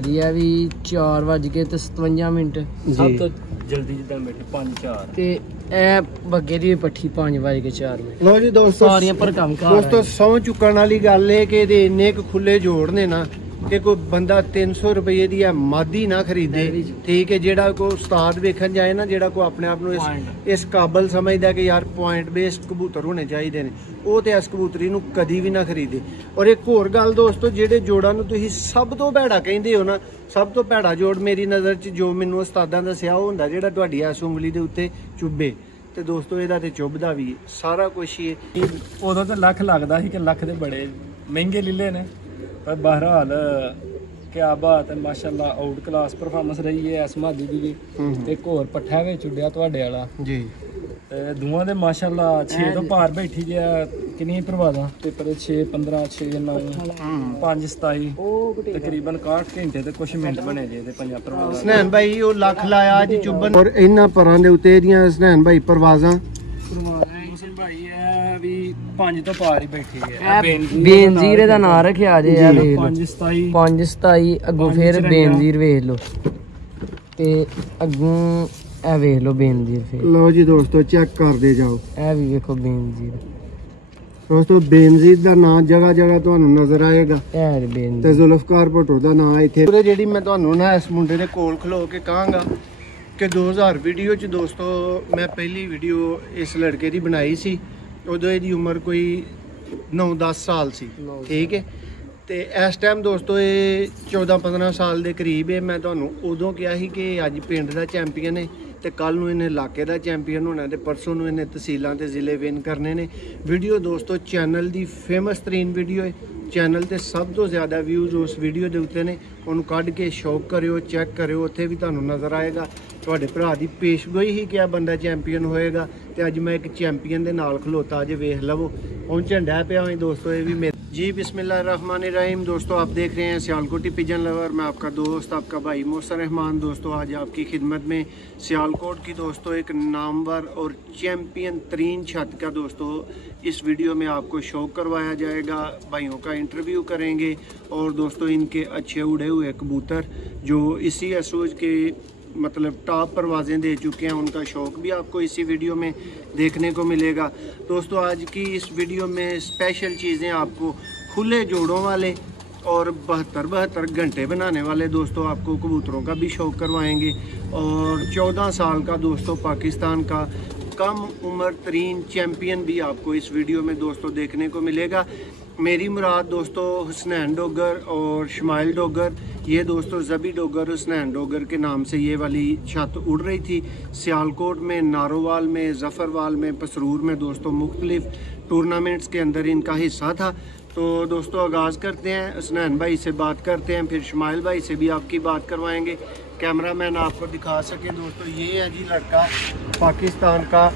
भाजी है भी 4:57 सब तो जल्दी जिदा बैठे 5-4 ते ए बग्गे दी पट्ठी 5:04 लो जी दोस्तों, सारियां पर काम कर दोस्तों सौ चुकन वाली गल है कि इन्ने खुले जोड़ ने ना कि कोई बंदा 300 रुपये दी मादी ना खरीदे। ठीक है, जेड़ा को उस्ताद वेखन जाए ना, जेड़ा को अपने आप इस काबल समझदा कि यार पॉइंट बेस्ड कबूतर होने चाहिए ने, वो तो इस कबूतरी नूं कदी भी ना खरीदे। और एक होर गल दोस्तों, जेड़े जोड़ा नूं तुसीं सब तो भैड़ा कहंदे हो ना, सब तो भैड़ा जोड़ मेरी नज़र च जो मैनूं उस्तादां दस्सिया वो हुंदा जेड़ा तुहाडी इस उंगली दे उत्ते चुभे। ते दोस्तों इहदा ते चुभदा भी सारा कुछ ही है। उदों तो लख लगदा सी कि लख दे बड़े महंगे लीले ने, पर बहरहाल क्या बात है, माशाअल्लाह आउट क्लास परफॉर्मेंस रही है इस मादी दी भी। ते एक होर पट्ठा विच उड्डिया तुहाडे वाला जी, ते दूआं दे माशाअल्लाह 6 तो पार बैठी जे। किन्नी परवादां पेपर 6 15 6 9 5 27 तकरीबन 61 घंटे ते कुछ मिनट बने जे ते 5 परवादां। सनैन भाई वो लख लाया अज चुभन, और इन्हां परां दे उत्ते ਦੀਆਂ सनैन भाई परवाज़ां भाई है भी 5 तो पार ही बैठी है। बेनजीर दा नाम रखिया जे आ वेख 5-27 अगों फिर बेनजीर वेख लो ते अगों ए वेख लो बेनजीर। फिर लो जी दोस्तों चेक करदे जाओ, ए भी देखो बेनजीर। दोस्तों बेनजीर दा नाम जगह जगह तुहानू नजर आएगा ते जुल्फकार भुट्टो दा नाम इत्थे। जेहड़ी मैं तुहानू ना इस मुंडे दे कोल खलो के कहांगा कि 2000 वीडियो च दोस्तों मैं पहली वीडियो इस लड़के दी बनाई सी, उदों इहदी उम्र कोई 9-10 साल सी। ठीक है, तो इस टाइम दोस्तों ये 14-15 साल के करीब है। मैं तुहानू उदों कहा सी कि अज पिंड दा चैंपीयन है तो कल नूं इन्हें इलाके का चैंपीयन होना, तो परसों नूं इन्हें तहसीलों के जिले विन करने ने। वीडियो दोस्तों चैनल की फेमस तरीन वीडियो है, चैनल ते सब तो ज़्यादा व्यूज़ उस वीडियो के उत्ते ने। उन्होंने कढ़ के शौक करो, चैक करो, उत्थे भी तुहानू नज़र आएगा। तुहाडे भरा दी पेशगोई ही क्या बंदा चैंपीयन होएगा, तो अज मैं एक चैंपीयन के नाल खलोता, अज वेख लवो पहुँचन डै पिया दोस्तों। ये भी मेरे जी बिस्मिल्लाहिर्रहमानिर्रहीम। दोस्तों आप देख रहे हैं सियालकोटी पिजन लवर, मैं आपका दोस्त आपका भाई मोहसिन रहमान। दोस्तों आज आपकी खिदमत में सियालकोट की दोस्तों एक नामवर और चैम्पियन तरीन छत का दोस्तों इस वीडियो में आपको शो करवाया जाएगा। भाइयों का इंटरव्यू करेंगे और दोस्तों इनके अच्छे उड़े हुए कबूतर जो इसी असूज के मतलब टॉप परवाज़ें दे चुके हैं, उनका शौक भी आपको इसी वीडियो में देखने को मिलेगा। दोस्तों आज की इस वीडियो में स्पेशल चीज़ें आपको खुले जोड़ों वाले और 72 घंटे बनाने वाले दोस्तों आपको कबूतरों का भी शौक करवाएंगे। और 14 साल का दोस्तों पाकिस्तान का कम उम्र तरीन चैम्पियन भी आपको इस वीडियो में दोस्तों देखने को मिलेगा। मेरी मुराद दोस्तों हुसनैन डोगर और शमाइल डोगर, ये दोस्तों ज़बी डोगर हुसनैन डोगर के नाम से ये वाली छत उड़ रही थी। सियालकोट में, नारोवाल में, ज़फ़रवाल में, पसरूर में दोस्तों मुख्तलिफ टूर्नामेंट्स के अंदर इनका हिस्सा था। तो दोस्तों आगाज़ करते हैं, हुसनैन भाई से बात करते हैं, फिर शमाइल भाई से भी आपकी बात करवाएंगे। कैमरा मैन आपको दिखा सके दोस्तों, ये है जी लड़का पाकिस्तान का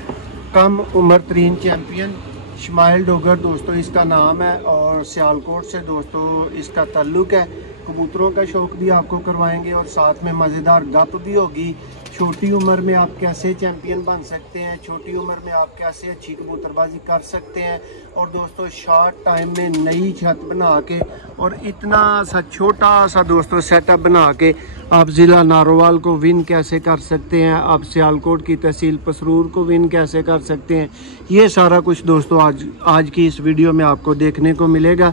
कम उम्र तरीन चैम्पियन शमाइल डोगर दोस्तों इसका नाम है, और सियालकोट से दोस्तों इसका ताल्लुक़ है। कबूतरों का शौक़ भी आपको करवाएंगे और साथ में मज़ेदार गप भी होगी। छोटी उम्र में आप कैसे चैंपियन बन सकते हैं, छोटी उम्र में आप कैसे अच्छी कबूतरबाजी कर सकते हैं, और दोस्तों शॉर्ट टाइम में नई छत बना के और इतना सा छोटा सा दोस्तों सेटअप बना के आप ज़िला नारोवाल को विन कैसे कर सकते हैं, आप सियालकोट की तहसील पसरूर को विन कैसे कर सकते हैं, ये सारा कुछ दोस्तों आज की इस वीडियो में आपको देखने को मिलेगा।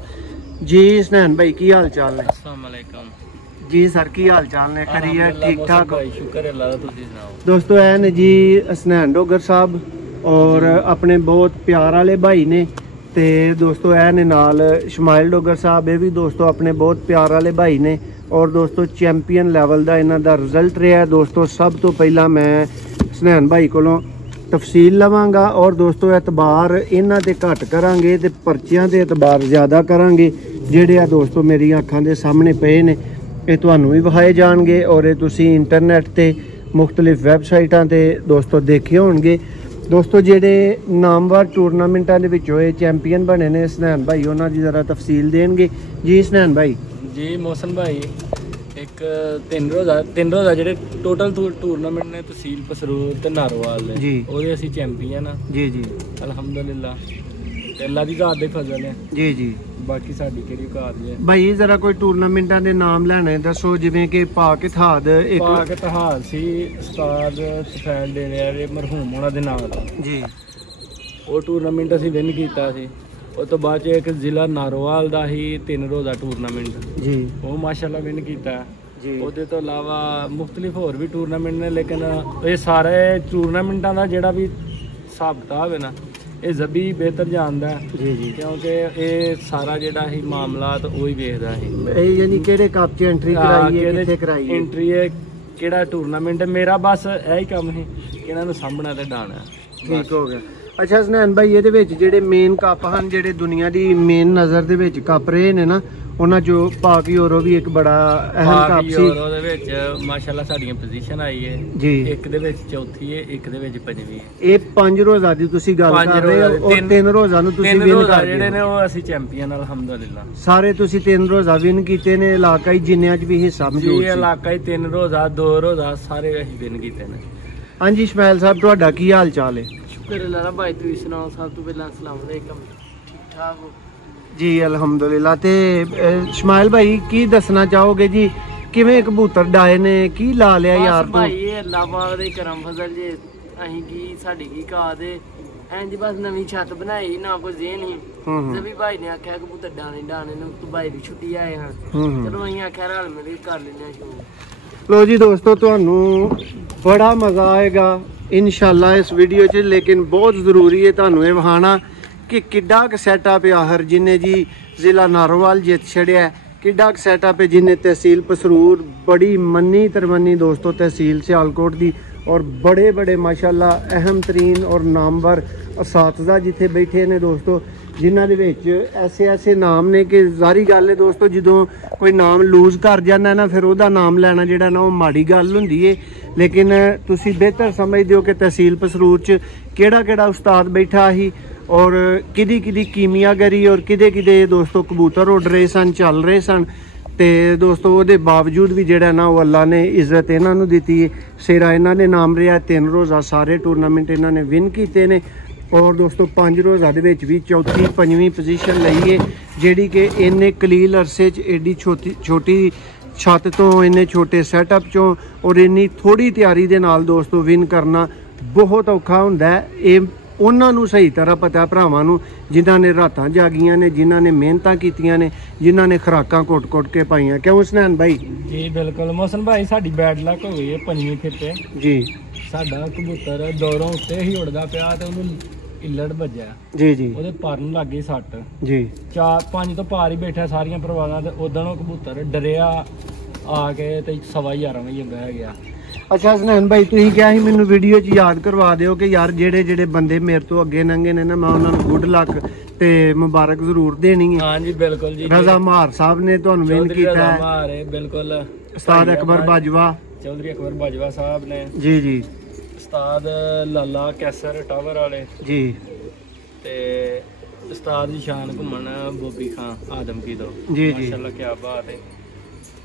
जी हुसनैन भाई की हाल चाल है? अस्सलाम वालेकुम जी सर की हाल चाल ने? करिए ठीक ठाक शुक्र अल्लाह दा, तुसीं सुनाओ। दोस्तों है ने जी हुसनैन डोगर साहब और अपने बहुत प्यार वाले भाई ने, ते दोस्तों है ने नाल शमाइल डोगर साहब, ये भी दोस्तों अपने बहुत प्यार वाले भाई ने। और दोस्तों चैंपियन लैवल का इन्हां दा रिजल्ट रहा दोस्तों। सब तो पहला मैं हुसनैन भाई कोलों तफसील लवांगा और दोस्तों एतबार इन्हां ते घट करांगे ते पर्चियां ते एतबार ज़्यादा करांगे। जिहड़े आ दोस्तों मेरी अखां दे सामने पे ने ये तुहानू भी विखाए जाणगे और ये तुसीं इंटरनेट ते मुख्तलिफ वैबसाइटां ते दोस्तों देखे होणगे। दोस्तों जेडे नामवर टूरनामेंटां दे विच होए चैंपियन बने ने हुसनैन भाई उन्हां दी ज़रा तफसील देणगे। जी हुसनैन भाई। जी मोहसिन भाई, एक 3 रोज़ा जेडे टोटल टूरनामेंट ने तहसील पसरूर ते नारोवाल दे जी, ओहदे असीं चैंपियन आ जी जी अल्हम्दुलिल्लाह। ਤੇ ਅੱਲਾ ਦੀ ਜ਼ਾਤ ਦੇ ਫਜ਼ਲ ਹੈ ਜੀ ਜੀ। ਬਾਕੀ ਸਾਡੀ ਕਿਹੜੀ ਔਕਾਤ ਹੈ ਭਾਈ ਜ਼ਰਾ ਕੋਈ ਟੂਰਨਾਮੈਂਟਾਂ ਦੇ ਨਾਮ ਲੈਣੇ ਦੱਸੋ, ਜਿਵੇਂ ਕਿ ਪਾਕ ਇਤਿਹਾਦ ਇੱਕ ਪਾਕ ਇਤਿਹਾਦ ਸੀ ਉਸਤਾਦ ਤਫੈਲ ਦੇ ਰਹੇ ਮਰਹੂਮ ਉਹਨਾਂ ਦੇ ਨਾਲ ਜੀ, ਉਹ ਟੂਰਨਾਮੈਂਟ ਅਸੀਂ ਵਿਨ ਕੀਤਾ ਸੀ। ਉਸ ਤੋਂ ਬਾਅਦ 'ਚ ਇੱਕ ਜ਼ਿਲ੍ਹਾ ਨਾਰੋਵਾਲ ਦਾ ਹੀ 3 ਰੋਜ਼ਾ ਟੂਰਨਾਮੈਂਟ ਜੀ, ਉਹ ਮਾਸ਼ਾਅੱਲਾ ਵਿਨ ਕੀਤਾ ਜੀ। ਉਹਦੇ ਤੋਂ ਇਲਾਵਾ ਮੁਖਤਲਿਫ ਹੋਰ ਵੀ ਟੂਰਨਾਮੈਂਟ ਨੇ, ਲੇਕਿਨ ਇਹ ਸਾਰੇ ਟੂਰਨਾਮੈਂਟਾਂ ਦਾ ਜਿਹੜਾ ਵੀ ਹਿਸਾਬ ਕਿਤਾਬ ਹੈ ਨਾ, ਇਹ ਜ਼ਬੀ ਬਿਹਤਰ ਜਾਣਦਾ ਜੀ ਜੀ, ਕਿਉਂਕਿ ਇਹ ਸਾਰਾ ਜਿਹੜਾ ਹੀ ਮਾਮਲਾਤ ਉਹ ਹੀ ਵੇਖਦਾ ਸੀ। ਇਹ ਯਾਨੀ ਕਿਹੜੇ ਕੱਪ 'ਚ ਐਂਟਰੀ ਕਰਾਈ ਹੈ, ਕਿੱਥੇ ਕਰਾਈ ਹੈ ਐਂਟਰੀ ਹੈ, ਕਿਹੜਾ ਟੂਰਨਾਮੈਂਟ ਹੈ। ਮੇਰਾ ਬਸ ਇਹ ਹੀ ਕੰਮ ਸੀ ਕਿ ਇਹਨਾਂ ਨੂੰ ਸਾਂਭਣਾ ਤੇ ਡਾਣਾ। ਠੀਕ ਹੋ ਗਿਆ। ਅੱਛਾ ਹਸਨੈਨ ਭਾਈ, ਇਹਦੇ ਵਿੱਚ ਜਿਹੜੇ ਮੇਨ ਕੱਪ ਹਨ, ਜਿਹੜੇ ਦੁਨੀਆ ਦੀ ਮੇਨ ਨਜ਼ਰ ਦੇ ਵਿੱਚ ਕੱਪ ਰਹੇ ਨੇ ਨਾ, ਉਹਨਾਂ ਚੋਂ ਪਾਕ ਯੂਰੋ ਵੀ ਇੱਕ ਬੜਾ ਅਹਿਮ ਕੱਪ ਸੀ। ਉਹਦੇ ਵਿੱਚ ਮਾਸ਼ਾਅੱਲਾ ਸਾਡੀਆਂ ਪੋਜੀਸ਼ਨ ਆਈ ਹੈ ਜੀ, ਇੱਕ ਦੇ ਵਿੱਚ ਚੌਥੀ ਹੈ, ਇੱਕ ਦੇ ਵਿੱਚ ਪੰਜਵੀਂ ਹੈ। ਇਹ 5 ਰੋਜ਼ਾ ਦੀ ਤੁਸੀਂ ਗੱਲ ਕਰ ਰਹੇ ਹੋ, ਔਰ 3 ਰੋਜ਼ਾ ਨੂੰ ਤੁਸੀਂ ਵਿਨ ਕਰ ਜਿਹੜੇ ਨੇ ਉਹ ਅਸੀਂ ਚੈਂਪੀਅਨ ਅਲਹਮਦੁਲਿਲਾ। ਸਾਰੇ ਤੁਸੀਂ 3 ਰੋਜ਼ਾ ਵਿਨ ਕੀਤੇ ਨੇ, ਇਲਾਕਾਈ ਜਿੰਨਿਆਂ 'ਚ ਵੀ ਹਿੱਸਾ ਮੌਜੂਦ ਸੀ। ਇਲਾਕਾਈ 3 ਰੋਜ਼ਾ 2 ਰੋਜ਼ਾ ਸਾਰੇ ਅਸੀਂ ਵਿਨ ਕੀਤੇ ਨੇ। ਹਾਂਜੀ ਇਸਮਾਈਲ ਸਾਹਿਬ, ਤੁਹਾਡਾ ਕੀ ਹਾਲ ਚਾਲ ਹੈ? ਸ਼ੁਕਰ ਅੱਲਾਹ ਭਾਈ, ਤੁਸੀਂ ਸੁਣਾਓ? ਸਭ ਤੋਂ ਪਹਿਲਾਂ ਅਸਲਾਮ ਅਲੈਕਮ, ਠੀਕ ਠਾਕ ਹੋ ਜੀ? ਅਲਹਮਦੁਲਿਲਾ। ਤੇ ਇਸਮਾਈਲ ਭਾਈ ਕੀ ਦੱਸਣਾ ਚਾਹੋਗੇ ਜੀ, ਕਿਵੇਂ ਕਬੂਤਰ ਡਾਏ ਨੇ, ਕੀ ਲਾ ਲਿਆ ਯਾਰ ਤੂੰ? ਭਾਈ ਇਹ ਅੱਲਾਹ ਪਾਕ ਦੇ ਕਰਮ ਫਜ਼ਲ ਜੇ, ਅਸੀਂ ਕੀ ਸਾਡੀ ਕੀ ਕਾਦ ਹੈ, ਇੰਜ ਬਸ ਨਵੀਂ ਛੱਤ ਬਣਾਈ ਨਾ ਕੋਈ ਜ਼ੇਨ ਹੀ। ਜ਼ਬੀ ਭਾਈ ਨੇ ਆਖਿਆ ਕਬੂਤਰ ਡਾਣੇ ਨੂੰ, ਤੂੰ ਭਾਈ ਦੀ ਛੁੱਟੀ ਆਏ ਹਾਂ, ਚਲੋ ਅਸੀਂ ਆਖਿਆ ਰਲ ਮਿਲ ਕੇ ਕਰ ਲੈਂਦੇ ਹਾਂ ਸ਼ੁਰੂ। ਲੋ ਜੀ ਦੋਸਤੋ, ਤੁਹਾਨੂੰ ਬੜਾ ਮਜ਼ਾ ਆਏਗਾ ਇਨਸ਼ਾਅੱਲਾ ਇਸ ਵੀਡੀਓ 'ਚ, ਲੇਕਿਨ ਬਹੁਤ ਜ਼ਰੂਰੀ ਹੈ ਤੁਹਾਨੂੰ ਇਹ ਵਿਖਾਣਾ ਕਿ ਕਿੱਡਾ ਕੁ ਸੈਟਅਪ ਹੈ ਆਖਰ ਜਿਨੇ ਜੀ ਜ਼ਿਲ੍ਹਾ ਨਾਰੋਵਾਲ ਜਿੱਤ ਛੜਿਆ, ਕਿੱਡਾ ਕੁ ਸੈਟਅਪ ਹੈ ਜਿਨੇ ਤਹਿਸੀਲ ਪਸਰੂਰ, ਬੜੀ ਮੰਨੀ ਤਰਮੰਨੀ ਦੋਸਤੋ ਤਹਿਸੀਲ ਸਿਆਲਕੋਟ ਦੀ, ਔਰ ਬੜੇ ਬੜੇ ਮਾਸ਼ਾਅੱਲਾ ਅਹਿਮ ਤਰੀਨ ਔਰ ਨਾਮਵਰ ਅਸਾਤਜ਼ਾ ਜਿੱਥੇ ਬੈਠੇ ਨੇ ਦੋਸਤੋ, ਜਿਨ੍ਹਾਂ ਦੇ ਵਿੱਚ ਐਸੇ ਨਾਮ ਨੇ ਕਿ ਜ਼ਾਰੀ ਗੱਲ ਹੈ ਦੋਸਤੋ, ਜਦੋਂ ਕੋਈ ਨਾਮ ਲੂਜ਼ ਕਰ ਜਾਂਦਾ ਨਾ, ਫਿਰ ਉਹਦਾ ਨਾਮ ਲੈਣਾ ਜਿਹੜਾ ਨਾ ਉਹ ਮਾੜੀ ਗੱਲ ਹੁੰਦੀ ਹੈ। ਲੇਕਿਨ ਤੁਸੀਂ ਬਿਹਤਰ ਸਮਝਦੇ ਹੋ ਕਿ ਤਹਿਸੀਲ ਪਸਰੂਰ 'ਚ ਕਿਹੜਾ ਉਸਤਾਦ ਬੈਠਾ ਸੀ, ਔਰ ਕਿਹਦੀ ਕੀਮੀਆਗਰੀ, ਔਰ ਕਿਹਦੇ ਦੋਸਤੋ ਕਬੂਤਰ ਉੱਡ ਰਹੇ ਸਨ, ਚੱਲ ਰਹੇ ਸਨ। ਤੇ ਦੋਸਤੋ ਉਹਦੇ ਬਾਵਜੂਦ ਵੀ ਜਿਹੜਾ ਨਾ ਉਹ ਅੱਲਾ ਨੇ ਇੱਜ਼ਤ ਇਹਨਾਂ ਨੂੰ ਦਿੱਤੀ ਹੈ, ਸਿਰਾ ਇਹਨਾਂ ਦੇ ਨਾਮ ਰਿਹਾ। 3 ਰੋਜ਼ਾ ਸਾਰੇ ਟੂਰਨਾਮੈਂਟ ਇਹਨਾਂ ਨੇ ਵਿਨ ਕੀਤੇ ਨੇ, ਔਰ ਦੋਸਤੋ 5 ਰੋਜ਼ਾ ਦੇ ਵਿੱਚ ਵੀ ਚੌਥੀ ਪੰਜਵੀਂ ਪੋਜੀਸ਼ਨ ਲਈ ਹੈ, ਜਿਹੜੀ ਕਿ ਇੰਨੇ ਕਲੀਲ ਅਰਸੇ 'ਚ ਐਡੀ ਛੋਟੀ ਛੱਤ ਤੋਂ, ਇੰਨੇ ਛੋਟੇ ਸੈਟਅਪ 'ਚੋਂ ਔਰ ਇੰਨੀ ਥੋੜੀ ਤਿਆਰੀ ਦੇ ਨਾਲ ਦੋਸਤੋ ਵਿਨ ਕਰਨਾ ਬਹੁਤ ਔਖਾ ਹੁੰਦਾ ਹੈ। ਇਹ ਉਹਨਾਂ ਨੂੰ ਸਹੀ ਤਰ੍ਹਾਂ ਪਤਾ, ਭਰਾਵਾਂ ਨੂੰ ਜਿਨ੍ਹਾਂ ਨੇ ਰਾਤਾਂ ਜਾਗੀਆਂ ਨੇ, ਜਿਨ੍ਹਾਂ ਨੇ ਮਿਹਨਤਾਂ ਕੀਤੀਆਂ ਨੇ, ਜਿਨ੍ਹਾਂ ਨੇ ਖੁਰਾਕਾਂ ਕੁੱਟ ਕੇ ਪਾਈਆਂ। ਕਿਉਂ ਹਸਨੈਨ ਭਾਈ? ਜੀ ਬਿਲਕੁਲ ਮੋਹਸਨ ਭਾਈ, ਸਾਡੀ ਬੈਡ ਲੱਕ ਹੋ ਗਈ ਹੈ 5ਵੀਂ ਫਿਰ ਤੇ ਜੀ। ਸਾਡਾ ਕਬੂਤਰ ਦੌਰੋਂ ਉੱਤੇ ਹੀ ਉੜਦਾ ਪਿਆ ਤੇ ਉਹਨੂੰ ਇੱਲੜ ਵੱਜਿਆ ਜੀ, ਉਹਦੇ ਪਰ ਨੂੰ ਲੱਗ ਗਈ ਸੱਟ ਜੀ। 4-5 ਤੋਂ ਪਾਰ ਹੀ ਬੈਠਾ ਸਾਰੀਆਂ ਪਰਵਾਜ਼ਾਂ, ਤੇ ਉਦੋਂ ਉਹ ਕਬੂਤਰ ਡਰਿਆ ਆ ਕੇ ਤੇ 11:15 ਵਜੇ ਬਹਿ ਗਿਆ। ਅੱਛਾ ਹਸਨੈਨ ਭਾਈ, ਤੁਸੀਂ ਕਿਹਾ ਸੀ ਮੈਨੂੰ ਵੀਡੀਓ 'ਚ ਯਾਦ ਕਰਵਾ ਦਿਓ ਕਿ ਯਾਰ ਜਿਹੜੇ ਬੰਦੇ ਮੇਰੇ ਤੋਂ ਅੱਗੇ ਲੰਘੇ ਨੇ ਨਾ, ਮੈਂ ਉਹਨਾਂ ਨੂੰ ਗੁੱਡ ਲੱਕ ਤੇ ਮੁਬਾਰਕ ਜ਼ਰੂਰ ਦੇਣੀ ਹੈ। ਹਾਂਜੀ ਬਿਲਕੁਲ ਜੀ। ਰਜ਼ਾ ਮਾਰ ਸਾਹਿਬ ਨੇ ਤੁਹਾਨੂੰ ਵਿਨ ਕੀਤਾ ਹੈ। ਬਿਲਕੁਲ। ਉਸਤਾਦ ਅਕਬਰ ਬਾਜਵਾ, ਚੌਧਰੀ ਅਕਬਰ ਬਾਜਵਾ ਸਾਹਿਬ ਨੇ ਜੀ। ਉਸਤਾਦ ਲਾਲਾ ਕੈਸਰ ਟਾਵਰ ਵਾਲੇ ਜੀ, ਤੇ ਉਸਤਾਦ ਨਿਸ਼ਾਨ ਘੁੰਮਣ ਬੋਬੀ ਖਾਂ ਆਦਮਕੀ ਤੋਂ ਜੀ। ਮਾਸ਼ਾਅੱਲਾ ਕੀ ਬਾਤ ਹੈ।